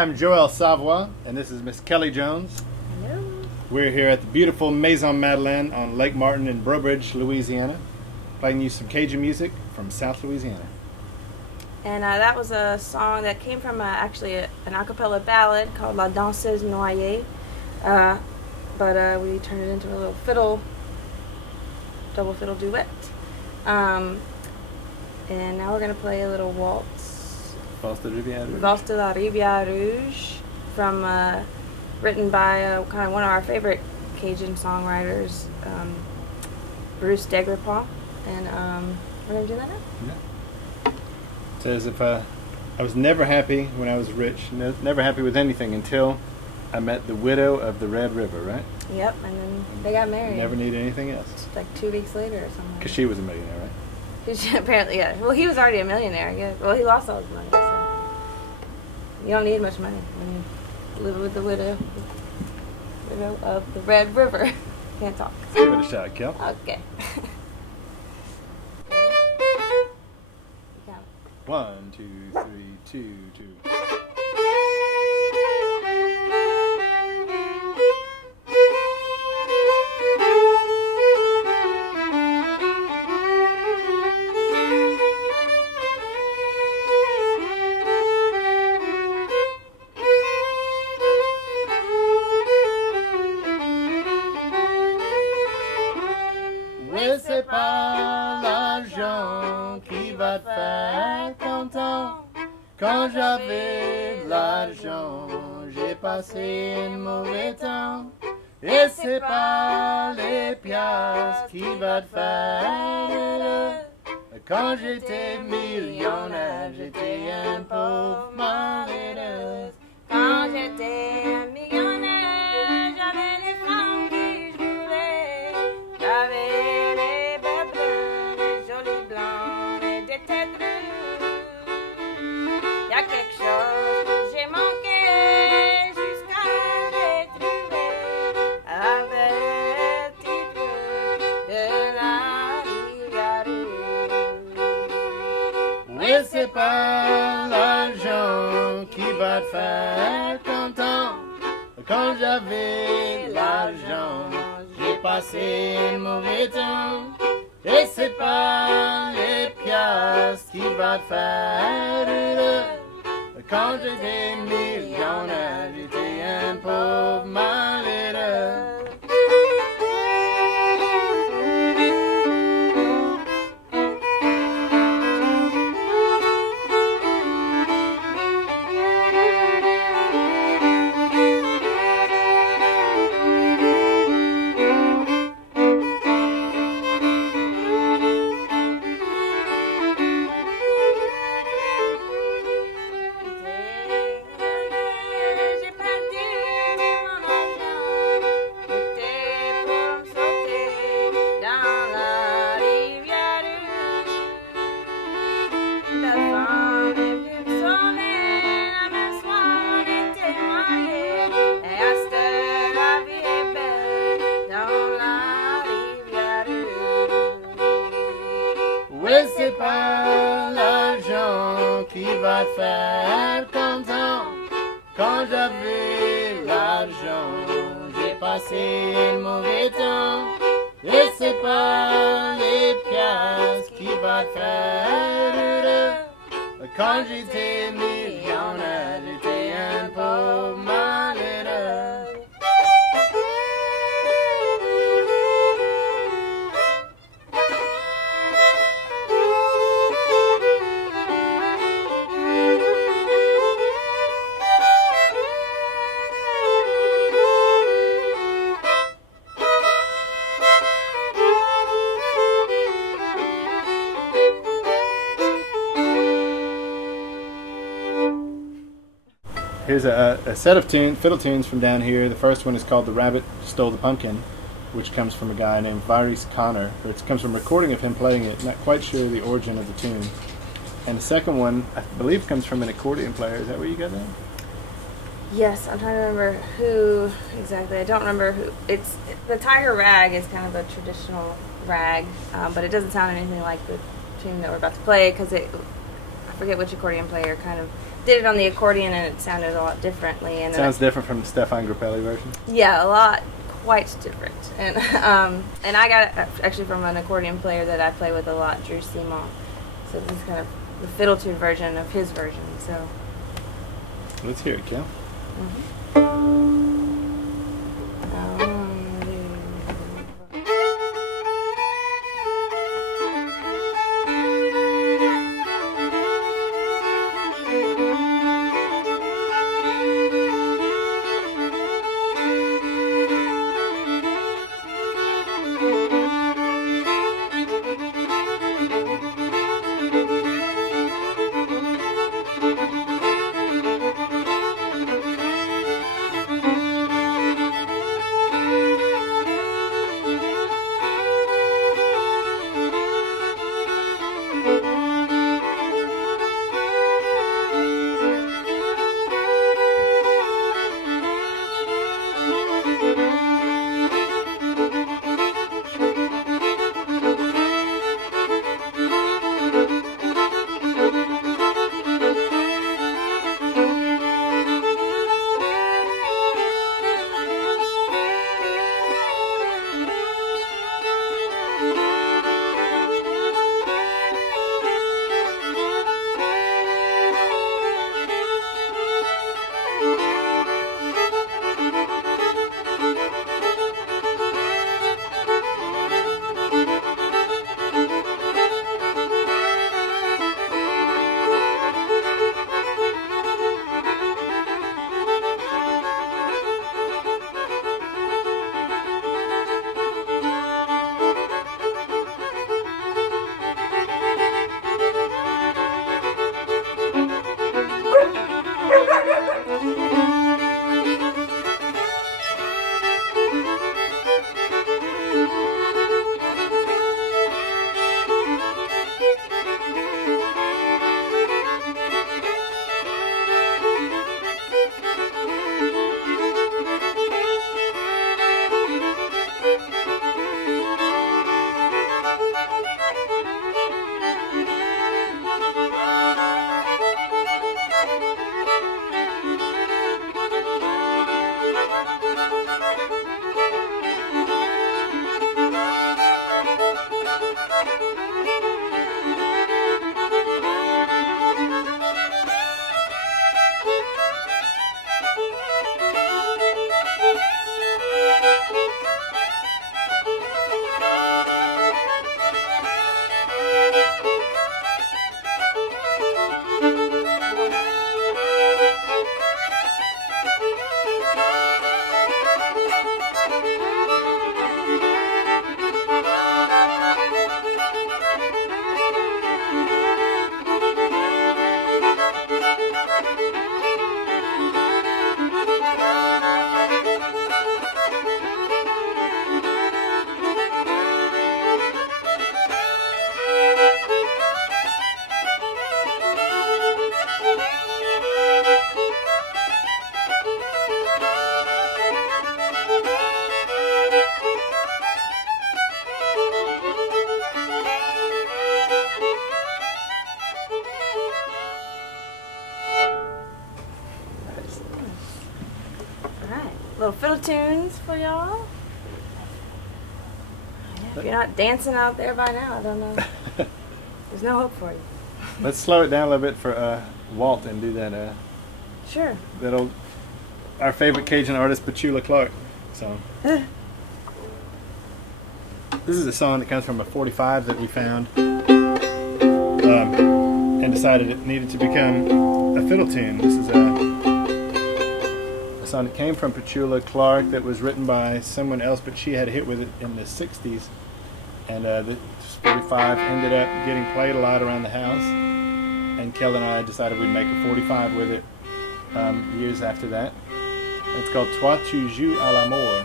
I'm Joel Savoy, and this is Miss Kelli Jones. Hello. We're here at the beautiful Maison Madeleine on Lake Martin in Brobridge, Louisiana, playing you some Cajun music from South Louisiana. And that was a song that came from actually an a cappella ballad called La Danseuse Noyée, but we turned it into a little fiddle, double fiddle duet. And now we're going to play a little waltz. Valse de Rivière. Valse de la Rivière Rouge, from written by kind of one of our favorite Cajun songwriters, Bruce Degrepont, and we're going to do that now. Yeah. It says, if I was never happy when I was rich, never happy with anything until I met the widow of the Red River, right? Yep, and then they got married. Never need anything else. Like 2 weeks later or something. Because she was a millionaire, right? Apparently, yeah. Well, he was already a millionaire. Yeah. Well, he lost all his money. So you don't need much money when you live with the widow of the Red River. Can't talk. Let's give it a shot, Kel. Okay. 1, 2, 3, 2, 2. j'avais l'argent, j'ai passé un mauvais temps. Et c'est pas les piastres qui va te faire. Quand j'étais millionnaire, j'étais un pauvre malheureux. Quand j'étais un millionnaire, j'avais les femmes qui jouaient. J'avais les belles brunes, les jolies blancs et des têtes rues. Y a quelque chose que j'ai manqué jusqu'à j'ai trouvé. Avec le petit peu de la Rivière. Oui, c'est pas l'argent qui va te faire content. Quand j'avais l'argent, j'ai passé un mauvais temps. Et c'est pas les piastres qui va te faire heureux. Quand j'étais millionnaire, j'étais un pauvre malheureux. J'ai perdu mon argent, j'étais pour me sauter dans la rivière. La femme est venue me sauver, la même soir on était noyés. Et à cette heure la vie est belle dans la rivière. Oui, c'est pas l'argent qui va te faire content. Quand j'avais l'argent, j'ai passé un mauvais temps. Et c'est pas les piastres qui va te faire heureux. Quand j'étais millionnaire, j'étais un pauvre malheureux. Here's a set of fiddle tunes from down here. The first one is called "The Rabbit Stole the Pumpkin," which comes from a guy named Varis Connor. It comes from a recording of him playing it. Not quite sure the origin of the tune. And the second one, I believe, comes from an accordion player. Is that where you got that? Yes, I'm trying to remember who exactly. I don't remember who. It's the Tiger Rag is kind of a traditional rag, but it doesn't sound anything like the tune that we're about to play because I forget which accordion player kind of did it on the accordion and it sounded a lot differently. And Sounds different from the Stefan Grappelli version. Yeah, a lot, quite different. And and I got it actually from an accordion player that I play with a lot, Drew Simon. So this is kind of the fiddle tune version of his version. So let's hear it, Kel. little fiddle tunes for y'all. If you're not dancing out there by now, I don't know. There's no hope for you. Let's slow it down a little bit for Walt and do that. Sure. That old, our favorite Cajun artist, Petula Clark. So this is a song that comes from a 45 that we found, and decided it needed to become a fiddle tune. This is a song that came from Petula Clark that was written by someone else, but she had a hit with it in the 60s. And this 45 ended up getting played a lot around the house. And Kelli and I decided we'd make a 45 with it years after that. It's called Toi tu joues à l'amour.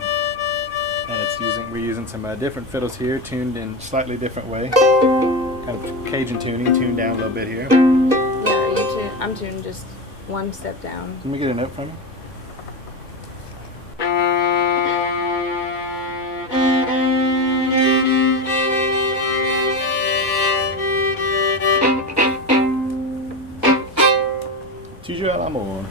And we're using some different fiddles here, tuned in a slightly different way. Kind of Cajun tuning, tuned down a little bit here. Yeah, I'm tuned just one step down. Can we get a note from you? Tu joues à l'amour.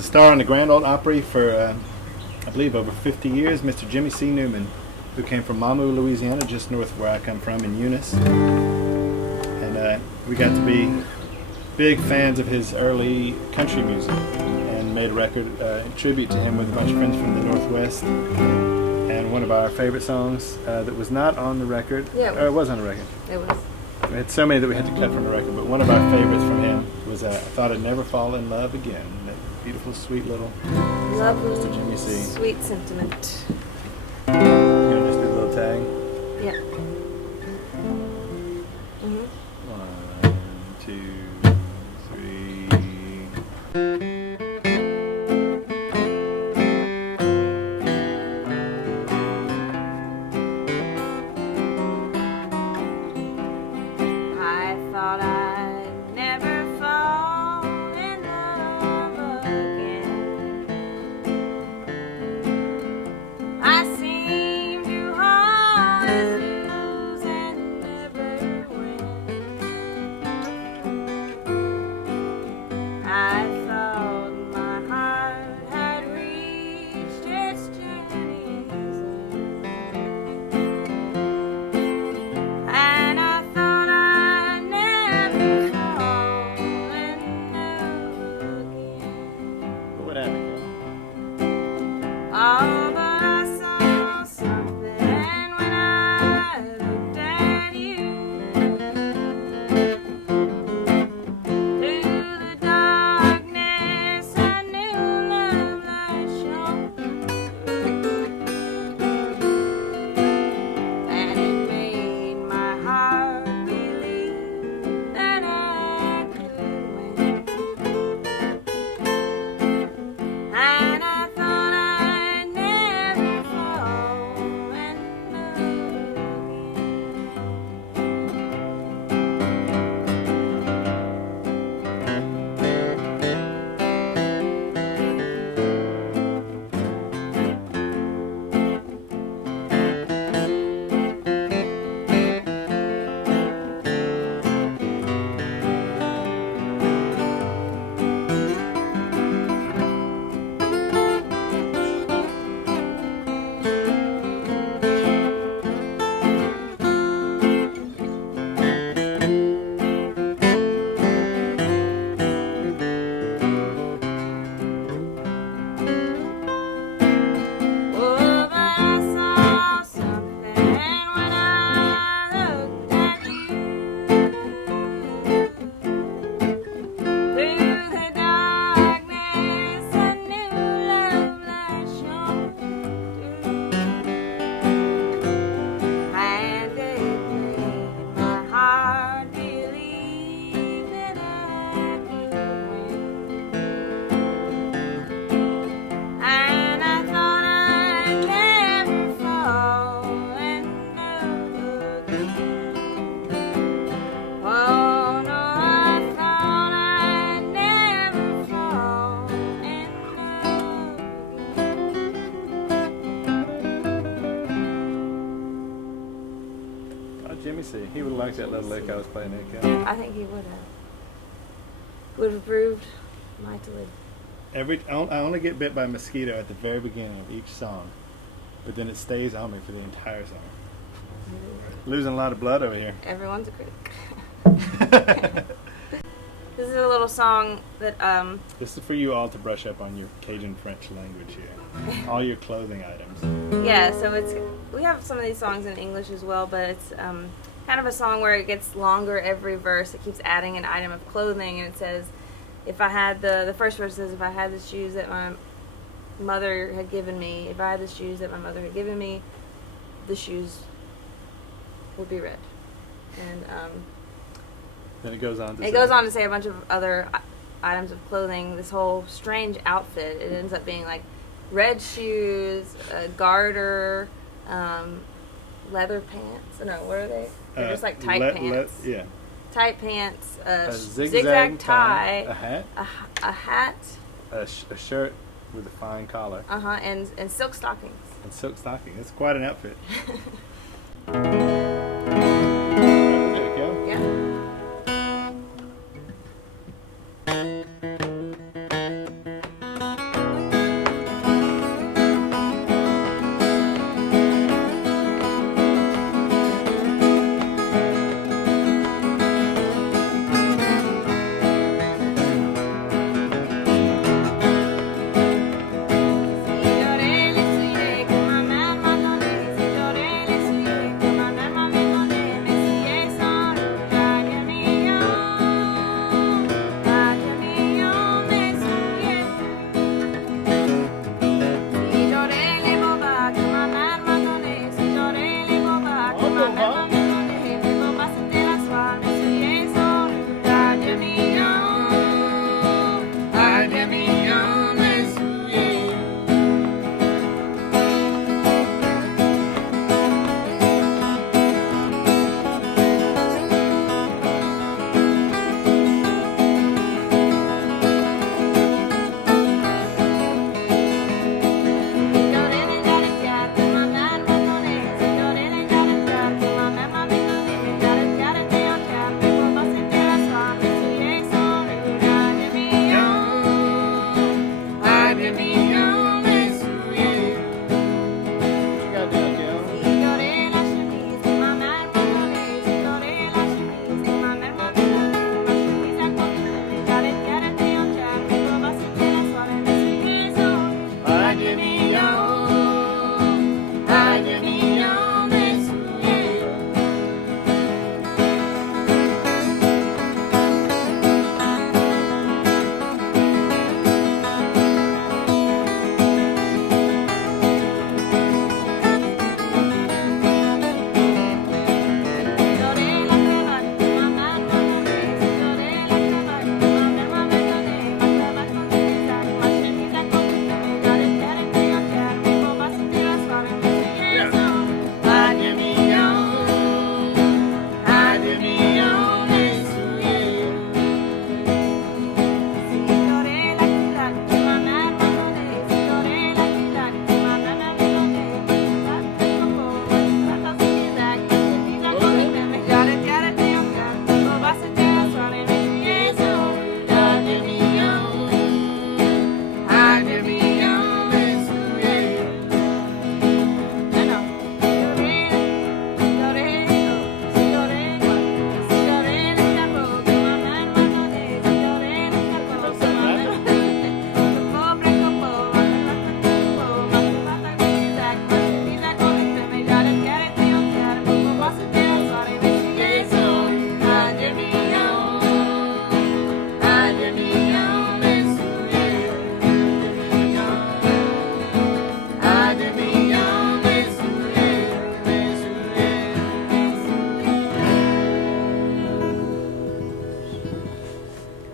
was a star on the Grand Ole Opry for, I believe, over 50 years. Mr. Jimmy C. Newman, who came from Mamou, Louisiana, just north of where I come from, in Eunice. And we got to be big fans of his early country music and made a record in tribute to him with a bunch of friends from the Northwest. And one of our favorite songs that was not on the record, or it was on the record. It was. We had so many that we had to cut from the record, but one of our favorites from him was I Thought I'd Never Fall in Love Again. That beautiful, sweet little Lovely, Mr. Jimmy C. sweet sentiment. You know, just do a little tag. Yeah. Mm-hmm. 1, 2, 3. Jimmy C. He would have liked that little lick I was playing that guy. I think he would have. Would have improved mightily. I only get bit by a mosquito at the very beginning of each song, but then it stays on me for the entire song. Losing a lot of blood over here. Everyone's a critic. This is a little song that This is for you all to brush up on your Cajun French language here. All your clothing items. Yeah, so we have some of these songs in English as well, but it's kind of a song where it gets longer every verse. It keeps adding an item of clothing, and it says, if I had the first verse says, if I had the shoes that my mother had given me, if I had the shoes that my mother had given me, the shoes would be red. And then it goes on to say a bunch of other items of clothing. This whole strange outfit. It ends up being like red shoes, a garter, leather pants. No, what are they? They're just like tight pants. Yeah. Tight pants, a zigzag tie, a hat, a hat, a shirt with a fine collar, and silk stockings. And silk stockings. That's quite an outfit.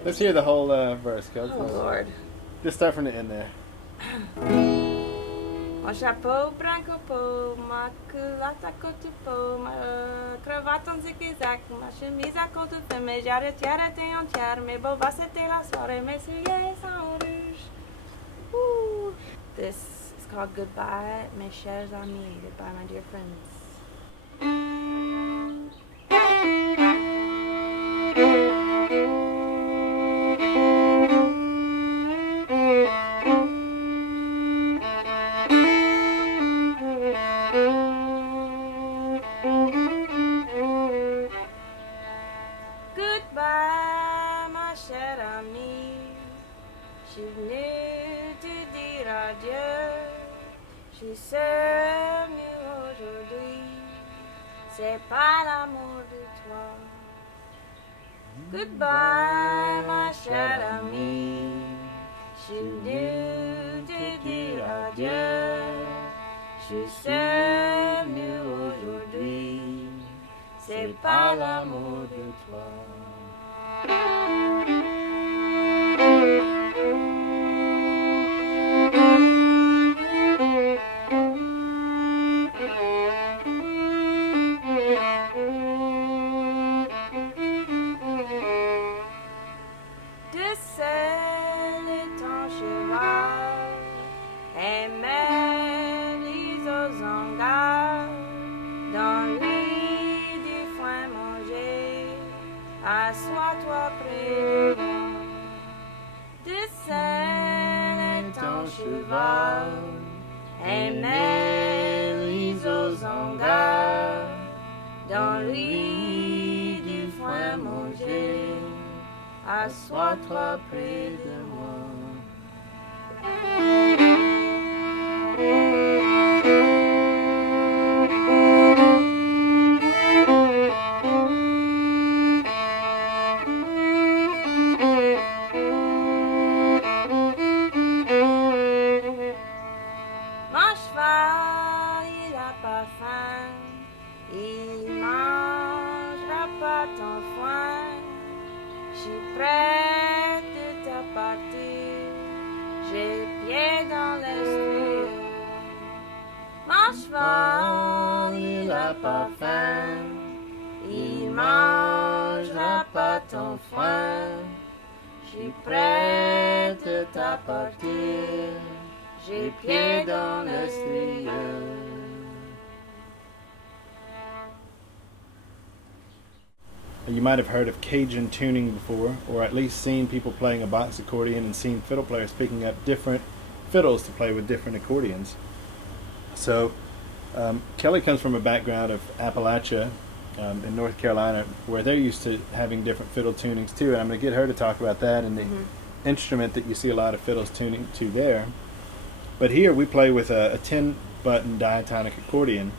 Let's hear the whole verse. Go. Oh, Lord. Just start from the end there. Mon chapeau branco peau, ma culotte à côté peau, ma cravate en zig-zag, ma chemise à côté fait mes jarretières étaient entières, mes beaux bas c'était la soirée, mes souliers rouges. Woo. This is called Goodbye, mes chers amis. Goodbye, my dear friends. Goodbye, ma chère amie. Je suis venue te dire adieu. Je suis seule aujourd'hui. C'est pas l'amour de toi. Goodbye, ma chère amie. Je suis venue te dire adieu. Je suis seule aujourd'hui. C'est pas l'amour de toi. De sel et ton cheval, et mets aux hangars, dans lui du foin manger, assois-toi près de moi. De sel et ton cheval, et mets aux hangars, dans lui du foin manger, assois-toi près de moi. Mon cheval, il a pas faim, il mangera pas ton foin. Je suis prête de ta partir, j'ai pied dans l'estuaire. Mon cheval, il a pas faim, il mangera pas ton foin. Je suis prête de ta partir, j'ai pied dans l'estuaire. You might have heard of Cajun tuning before, or at least seen people playing a box accordion and seen fiddle players picking up different fiddles to play with different accordions. So Kelli comes from a background of Appalachia in North Carolina, where they're used to having different fiddle tunings too, and I'm going to get her to talk about that and the instrument that you see a lot of fiddles tuning to there. But here we play with a 10-button diatonic accordion,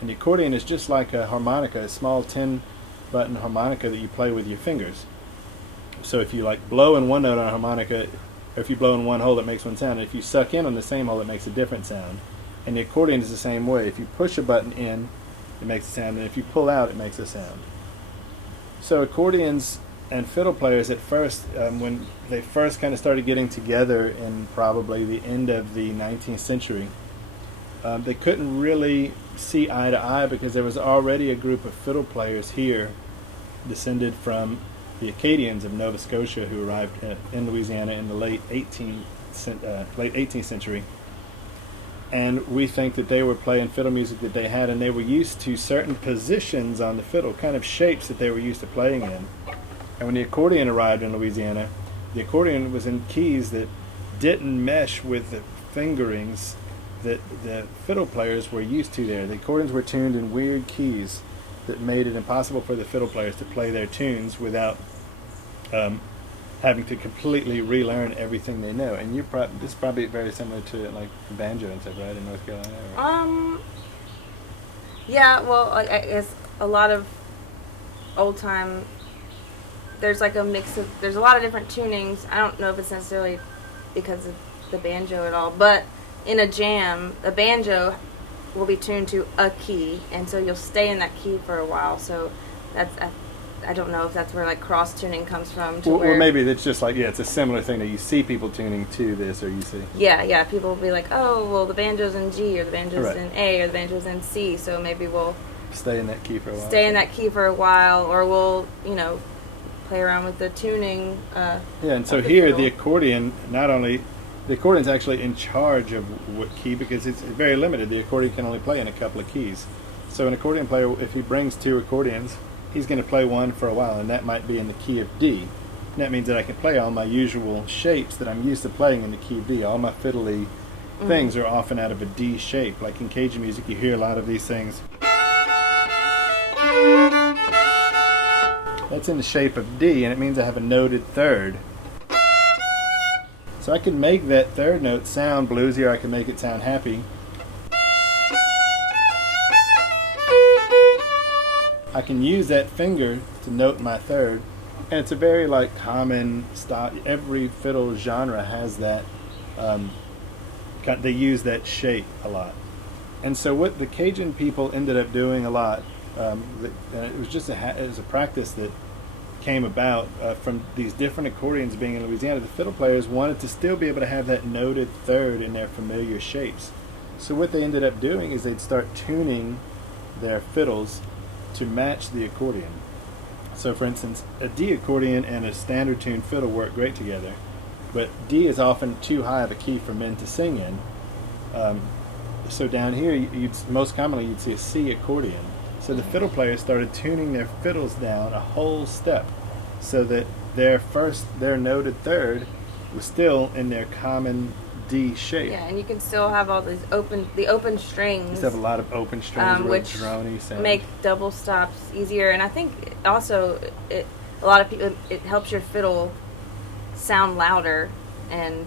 and the accordion is just like a harmonica, a small 10-button harmonica that you play with your fingers. So if you like blow in one note on a harmonica, or if you blow in one hole it makes one sound, and if you suck in on the same hole it makes a different sound. And the accordion is the same way. If you push a button in, it makes a sound, and if you pull out, it makes a sound. So accordions and fiddle players at first, when they first kind of started getting together in probably the end of the 19th century, they couldn't really see eye to eye because there was already a group of fiddle players here descended from the Acadians of Nova Scotia who arrived in Louisiana in the late 18th century. And we think that they were playing fiddle music that they had, and they were used to certain positions on the fiddle, kind of shapes that they were used to playing in. And when the accordion arrived in Louisiana, the accordion was in keys that didn't mesh with the fingerings that the fiddle players were used to there. The accordions were tuned in weird keys that made it impossible for the fiddle players to play their tunes without having to completely relearn everything they know. And this is probably very similar to like banjo and stuff, right, in North Carolina? Right? Yeah, well, I guess a lot of old time, there's like a mix of, there's a lot of different tunings. I don't know if it's necessarily because of the banjo at all, but in a jam, a banjo will be tuned to a key, and so you'll stay in that key for a while. So that's I don't know if that's where like cross tuning comes from. Or maybe it's just like, it's a similar thing that you see people tuning to this, or you see. Yeah. People will be like, oh, well, the banjo's in G, or the banjo's Right. in A, or the banjo's in C, so maybe we'll Stay in that key for a while. stay in that key for a while, or we'll, play around with the tuning. And so of the here, fiddle. the accordion, not only, the accordion's actually in charge of what key, because it's very limited. The accordion can only play in a couple of keys. So an accordion player, if he brings 2 accordions, he's going to play one for a while, and that might be in the key of D. And that means that I can play all my usual shapes that I'm used to playing in the key of D. All my fiddly things are often out of a D shape. Like in Cajun music, you hear a lot of these things. That's in the shape of D, and it means I have a noted third. So I can make that third note sound bluesy, or I can make it sound happy. I can use that finger to note my third, and it's a very common style. Every fiddle genre has that. They use that shape a lot, and so what the Cajun people ended up doing a lot, it was just it was a practice that came about from these different accordions being in Louisiana. The fiddle players wanted to still be able to have that noted third in their familiar shapes. So what they ended up doing is they'd start tuning their fiddles to match the accordion. So for instance, a D accordion and a standard tuned fiddle work great together, but D is often too high of a key for men to sing in. So down here, most commonly you'd see a C accordion. So the fiddle players started tuning their fiddles down a whole step, so that their noted third was still in their common D shape. Yeah, and you can still have all these open strings. You still have a lot of open strings, which droney sound. Make double stops easier. And I think also a lot of people, it helps your fiddle sound louder. And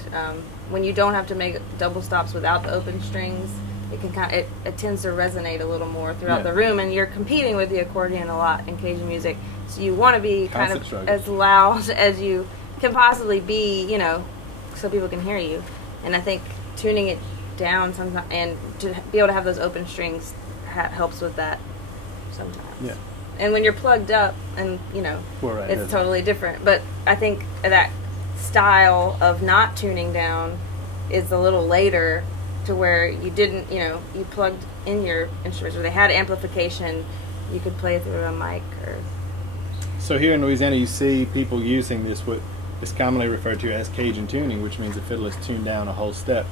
when you don't have to make double stops without the open strings, it can it tends to resonate a little more throughout the room. And you're competing with the accordion a lot in Cajun music, so you want to be kind of as loud as you can possibly be, so people can hear you. And I think tuning it down sometimes, and to be able to have those open strings helps with that sometimes. Yeah. And when you're plugged up, and it's totally different. But I think that style of not tuning down is a little later, to where you didn't, you plugged in your instruments, or they had amplification, you could play through a mic. So here in Louisiana, you see people using what is commonly referred to as Cajun tuning, which means the fiddle is tuned down a whole step.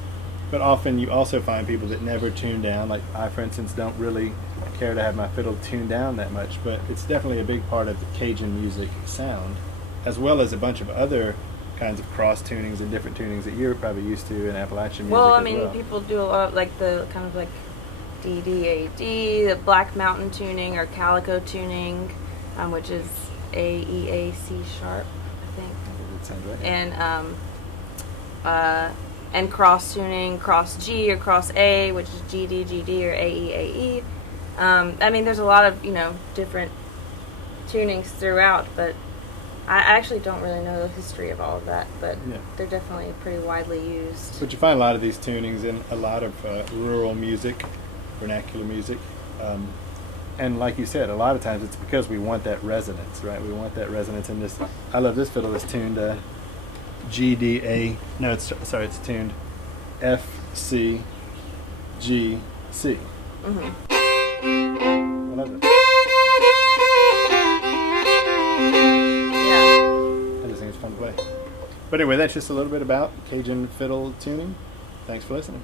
But often you also find people that never tune down. Like I, for instance, don't really care to have my fiddle tuned down that much, but it's definitely a big part of the Cajun music sound, as well as a bunch of other kinds of cross tunings and different tunings that you're probably used to in Appalachian music. Well, I mean, people do a lot of the kind of DDAD, the Black Mountain tuning, or Calico tuning, which is A-E-A-C sharp, I think. That sounds right. And cross tuning, cross G or cross A, which is G-D, G-D, or A-E-A-E. I mean, there's a lot of, different tunings throughout, but I actually don't really know the history of all of that, but they're definitely pretty widely used. But you find a lot of these tunings in a lot of rural music, vernacular music. And like you said, a lot of times it's because we want that resonance, right? We want that resonance in this. I love this fiddle that's tuned G, D, A. No, it's tuned F, C, G, C. I love it. I just think it's fun to play. But anyway, that's just a little bit about Cajun fiddle tuning. Thanks for listening.